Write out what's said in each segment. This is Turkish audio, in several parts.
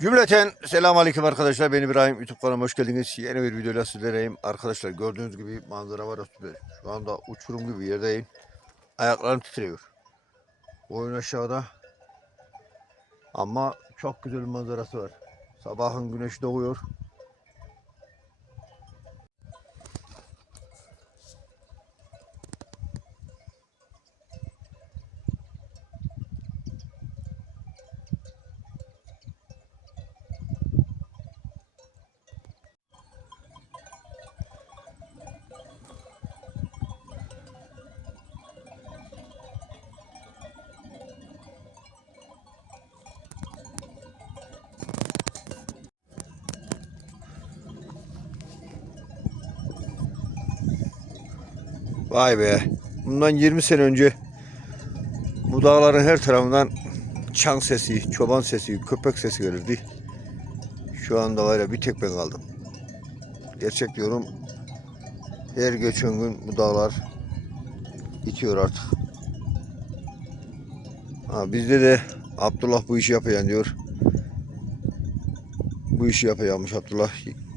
Cümleten selamun aleyküm arkadaşlar. Ben İbrahim. YouTube kanalıma hoş geldiniz. Yeni bir videoyla sizlerleyim. Arkadaşlar gördüğünüz gibi manzara var. Şu anda uçurum gibi yerdeyim. Ayaklarım titriyor. Oyun aşağıda. Ama çok güzel manzarası var. Sabahın güneşi doğuyor. Vay be. Bundan 20 sene önce bu dağların her tarafından çan sesi, çoban sesi, köpek sesi gelirdi. Şu anda var ya bir tek ben kaldım. Gerçek diyorum. Her geçen gün bu dağlar itiyor artık. Ha, bizde de Abdullah bu işi yapıyor diyor. Bu işi yapıyormuş Abdullah.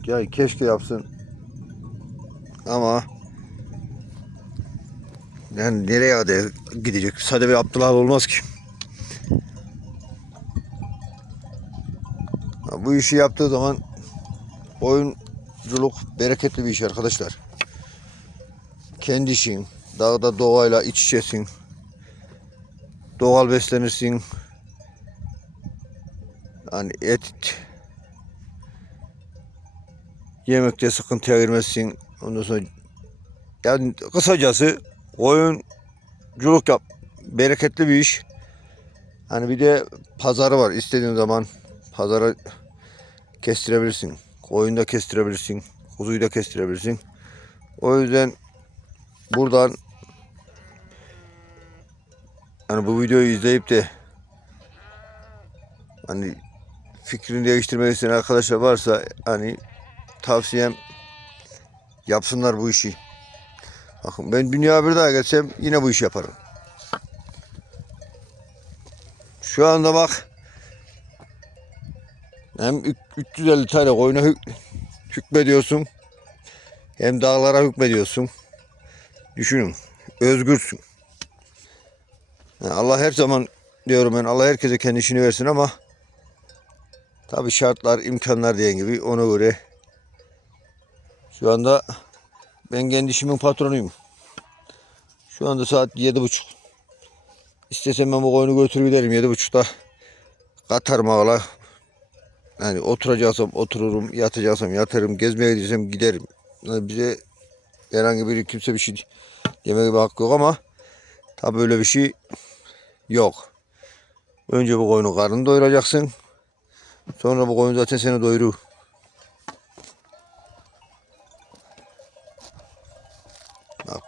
Ya keşke yapsın. Ama yani nereye kadar gidecek? Sade bir Abdullah olmaz ki. Bu işi yaptığı zaman oyunculuk bereketli bir iş arkadaşlar. Kendi işin, dağda doğayla iç içesin. Doğal beslenirsin. Hani et yemekte sıkıntıya girmezsin. Ondan sonra yani kısacası oyunculuk yap. Bereketli bir iş. Hani bir de pazarı var. İstediğin zaman pazara kestirebilirsin. Koyun da kestirebilirsin. Kuzuyu da kestirebilirsin. O yüzden buradan hani bu videoyu izleyip de hani fikrini değiştirmek isteyen arkadaşlar varsa hani tavsiyem yapsınlar bu işi. Bakın ben dünya bir daha gelsem yine bu işi yaparım. Şu anda bak hem ü- 350 tane koyuna hük- hükmediyorsun hem dağlara hükmediyorsun. Düşünün özgürsün. Yani Allah her zaman diyorum ben Allah herkese kendi işini versin ama tabi şartlar imkanlar diyen gibi ona göre şu anda ben kendi işimin patronuyum. Şu anda saat yedi buçuk. İstesem ben bu koyunu götürür giderim yedi buçukta. Katarım ağla. Yani oturacaksam otururum, yatacaksam yatarım, gezmeye gideceksem giderim. Yani bize herhangi bir kimse bir şey deme gibi hakkı yok ama tabi öyle bir şey yok. Önce bu koyunu karnını doyuracaksın. Sonra bu koyun zaten seni doyurur.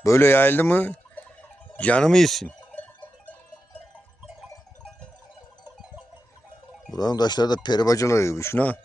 Böyle yayıldı mı canımı yesin. Buranın taşları da peri bacaları gibi şuna.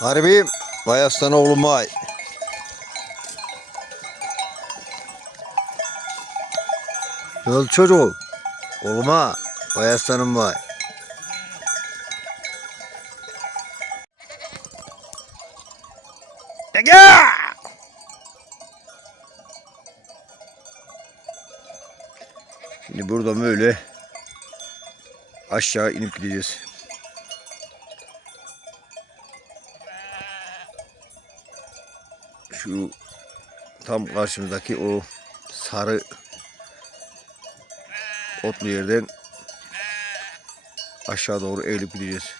Harbi vay aslan oğlum vay. Yol çocuğu. Korkma. Vay aslanım vay. Ege! Şimdi burada böyle aşağı inip gideceğiz. Şu tam karşımızdaki o sarı otlu yerden aşağı doğru eğilip gideceğiz.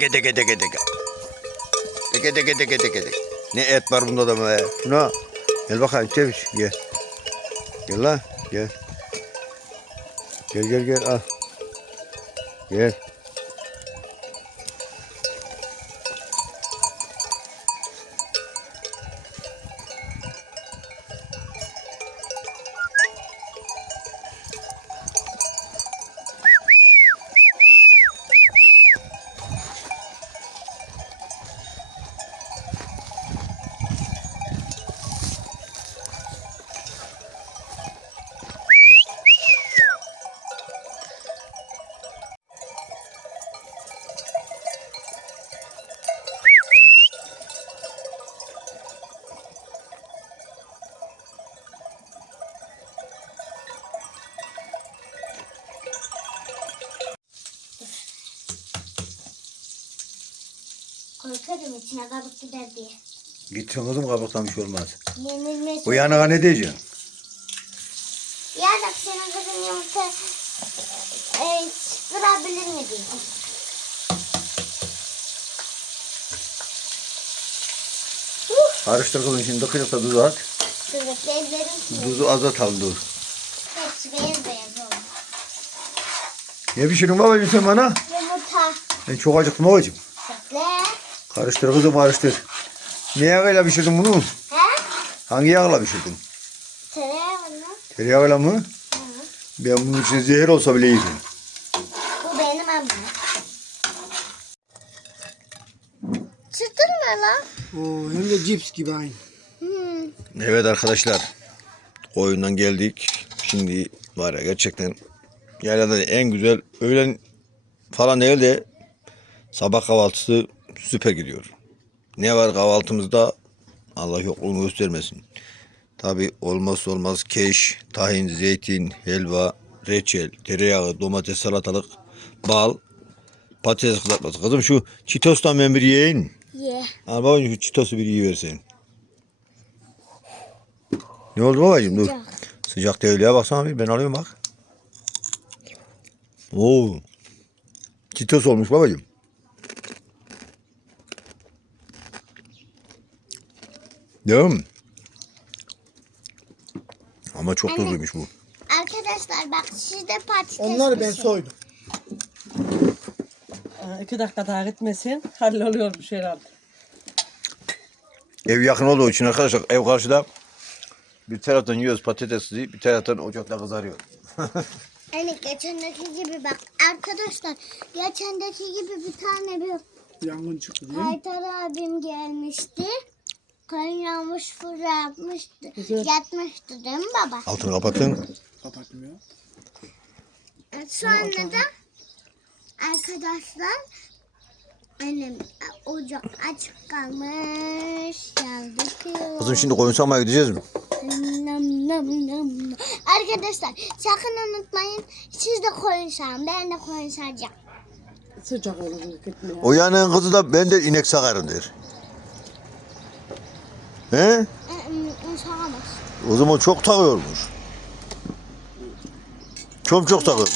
Teke teke teke teke. Teke teke teke teke teke. Ne et var bunda da be. Şuna. Gel bakayım çeviş gel. Gel lan gel. Gel gel gel al. Gel. Korkarım içine kabuk gider diye. Gitsin kızım kabuktan bir şey olmaz. Yenilmez. Bu yanına ne diyeceksin? Ya da senin kızın yumurta e, kırabilir mi diye. Karıştır kızım şimdi kıyıkta tuzu at. Ellerim. Tuzu azaltalım dur. Hepsi beyaz beyaz oldu. Ne pişirdin babacığım sen bana? Yumurta. Ben çok acıktım babacığım. Karıştır kızım karıştır. Ne yağıyla pişirdin bunu? He? Hangi yağla pişirdin? Tereyağı mı? Tereyağıyla mı? Hı. Ben bunun için zehir olsa bile yerim. Bu benim annem. Çıktın mı lan? Oo, hem de cips gibi aynı. Hmm. Evet arkadaşlar. Koyundan geldik. Şimdi var ya gerçekten yaylada en güzel öğlen falan değil de sabah kahvaltısı süper gidiyor. Ne var kahvaltımızda Allah yokluğunu göstermesin. Tabi olmazsa olmaz keş, tahin, zeytin, helva, reçel, tereyağı, domates, salatalık, bal, patates kızartması. Kızım şu çitostan ben bir yiyin. Ye. Al babacığım şu çitosu bir yiyiversen. Ne oldu babacığım dur. Sıcak. Sıcak ya baksana bir ben alıyorum bak. Oo. Çitos olmuş babacığım. Değil mi? Ama çok Anne. tuzluymuş bu. Arkadaşlar bak sizde patates Onları ben pişir. soydum. Aa, İki dakika daha gitmesin. Halloluyormuş herhalde. Ev yakın olduğu için arkadaşlar ev karşıda. Bir taraftan yiyoruz patatesi, bir taraftan ocakta kızarıyor. Hani geçendeki gibi bak arkadaşlar geçendeki gibi bir tane bir Yangın çıktı değil mi? Haydar abim gelmişti. Kaynamış fırlatmıştı. Güzel. Yatmıştı değil mi baba? Altını kapattın. Kapattım ya. E, Sonra da arkadaşlar annem ocak açık kalmış. Yandık. Kızım şimdi koyun sağmaya gideceğiz mi? Nam, nam, nam. Arkadaşlar sakın unutmayın. Siz de koyun sağın. Ben de koyun sağacağım. Sıcak olur gitmeye. O yanın kızı da ben de inek sağarım der. He? M, O zaman çok takıyormuş. Çok çok takıyor.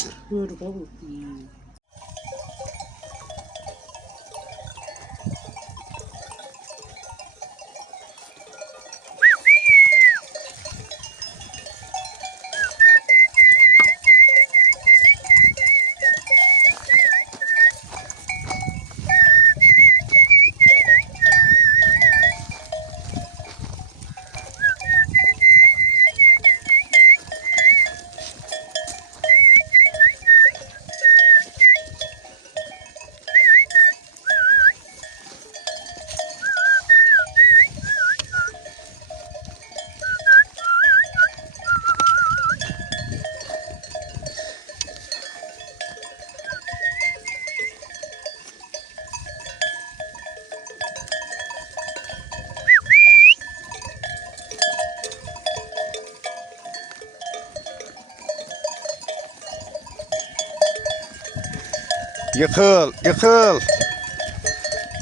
Yıkıl, yıkıl.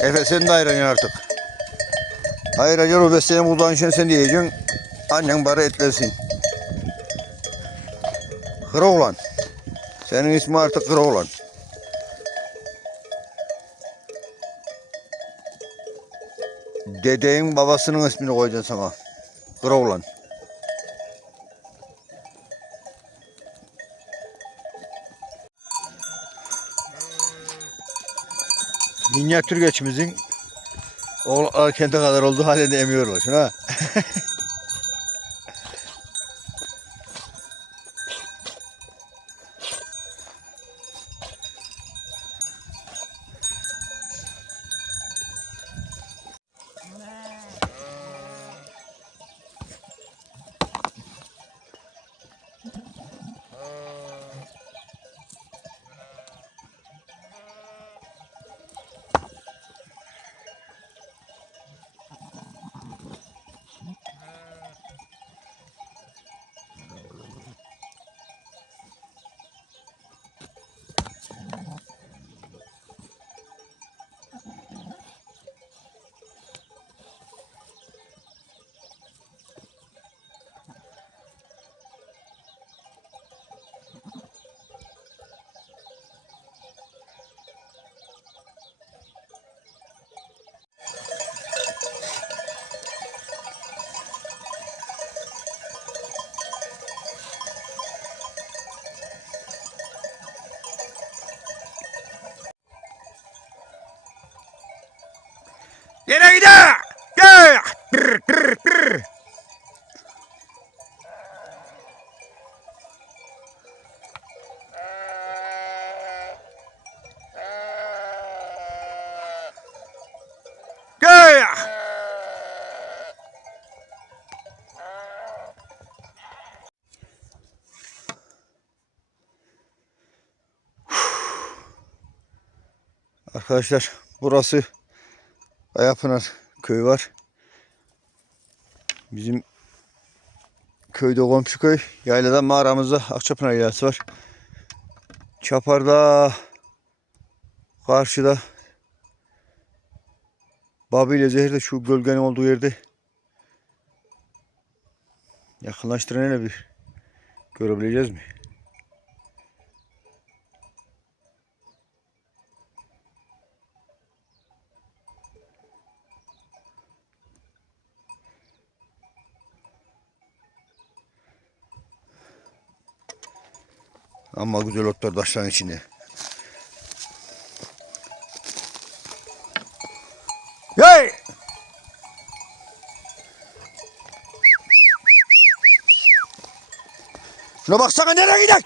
Efe sen de ayıracaksın artık. Ayıracaksın o besleyen buradan için sen diyeceksin. Annen bari etlesin. Kıroğlan. Senin ismi artık Kıroğlan. Dedeğin babasının ismini koyacaksın sana. Kıroğlan. Minyatür oğlaklar kente kadar olduğu halinde emiyorlar. Şuna. Yine gidiyor. Tır, tır, tır. Gel. Arkadaşlar burası Ayapınar köyü var. Bizim köyde komşu köy. Yaylada mağaramızda Akçapınar yaylası var. Çaparda karşıda Babi ile Zehir de şu gölgenin olduğu yerde yakınlaştıran hele bir görebileceğiz mi? Ama güzel otlar taşların içinde. Hey! Şuna baksana nereye gider?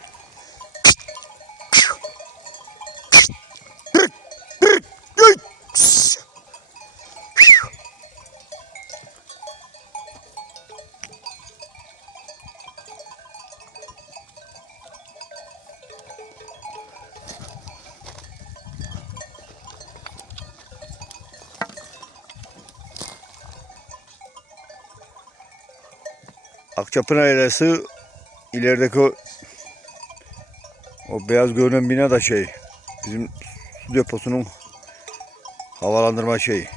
Çapın ailesi ilerideki o, o beyaz görünen bina da şey bizim su deposunun havalandırma şeyi.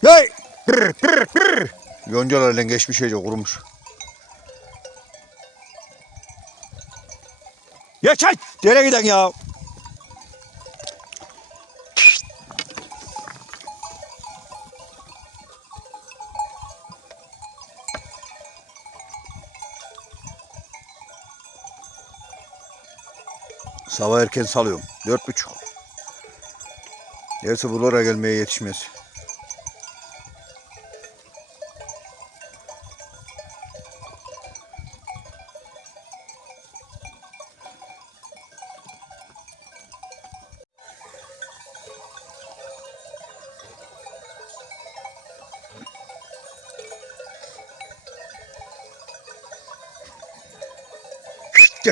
Hey! Pır pır pır! Yoncalarla geçmiş iyice kurumuş. Ya çay! Nereye giden ya? Sabah erken salıyorum. Dört buçuk. Gerçi buralara gelmeye yetişmez.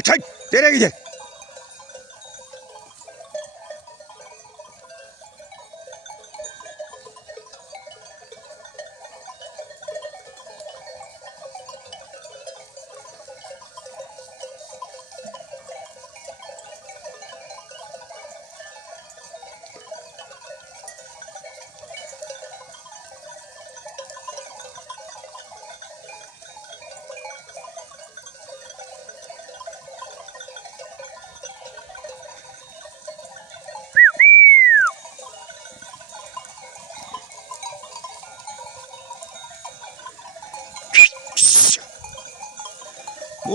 Çay! Nereye gidiyorsun?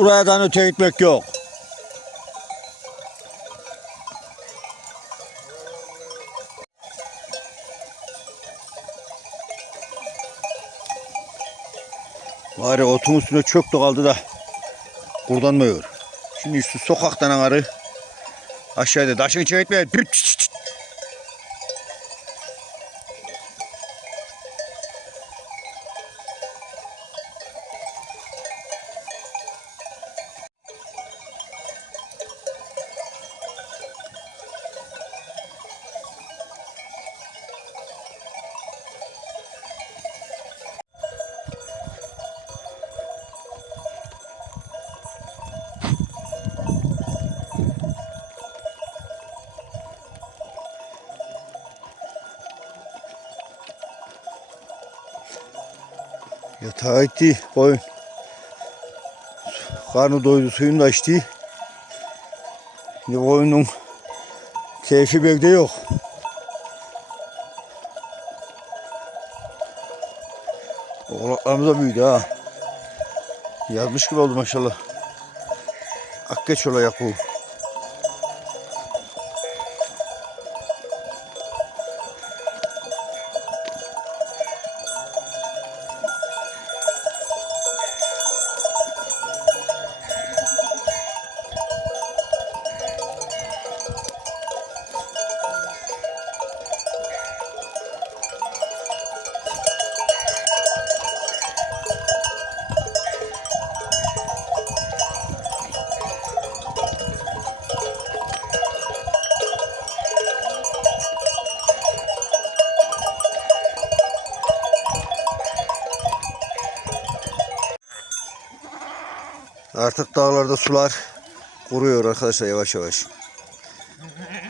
Buradan öte gitmek yok. Bari otun üstüne çöktü kaldı da kurdanmıyor. Şimdi üstü sokaktan arı aşağıda taşın içine Yatağa gitti koyun. Karnı doydu suyunu da içti. Şimdi koyunun keyfi belki yok. Oğlaklarımız da büyüdü ha. Yazmış gibi oldu maşallah. Akgeç olacak bu. Artık dağlarda sular kuruyor arkadaşlar yavaş yavaş.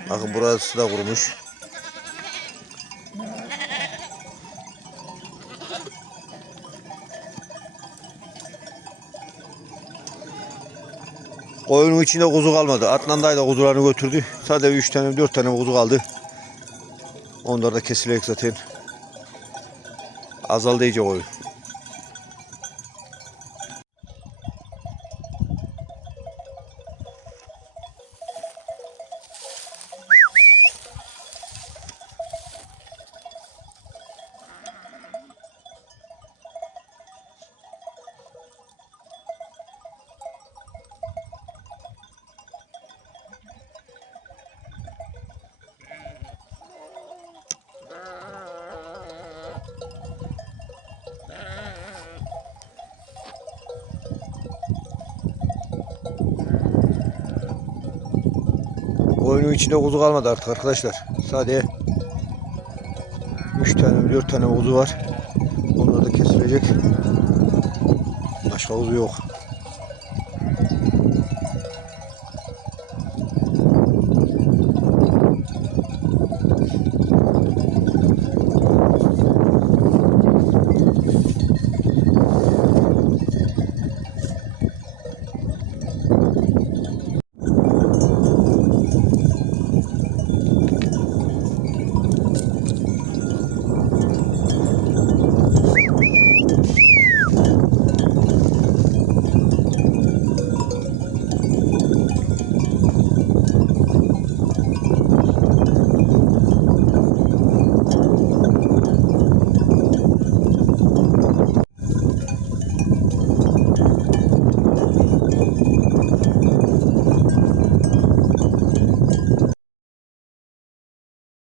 Bakın burası da kurumuş. Koyunun içinde kuzu kalmadı. Atlandaydı kuzularını götürdü. Sadece 3 tane 4 tane kuzu kaldı. Onlar da kesilecek zaten. Azaldı iyice koyun. Koyunun içinde kuzu kalmadı artık arkadaşlar. Sadece 3 tane 4 tane kuzu var. Onlar da kesilecek. Başka kuzu yok.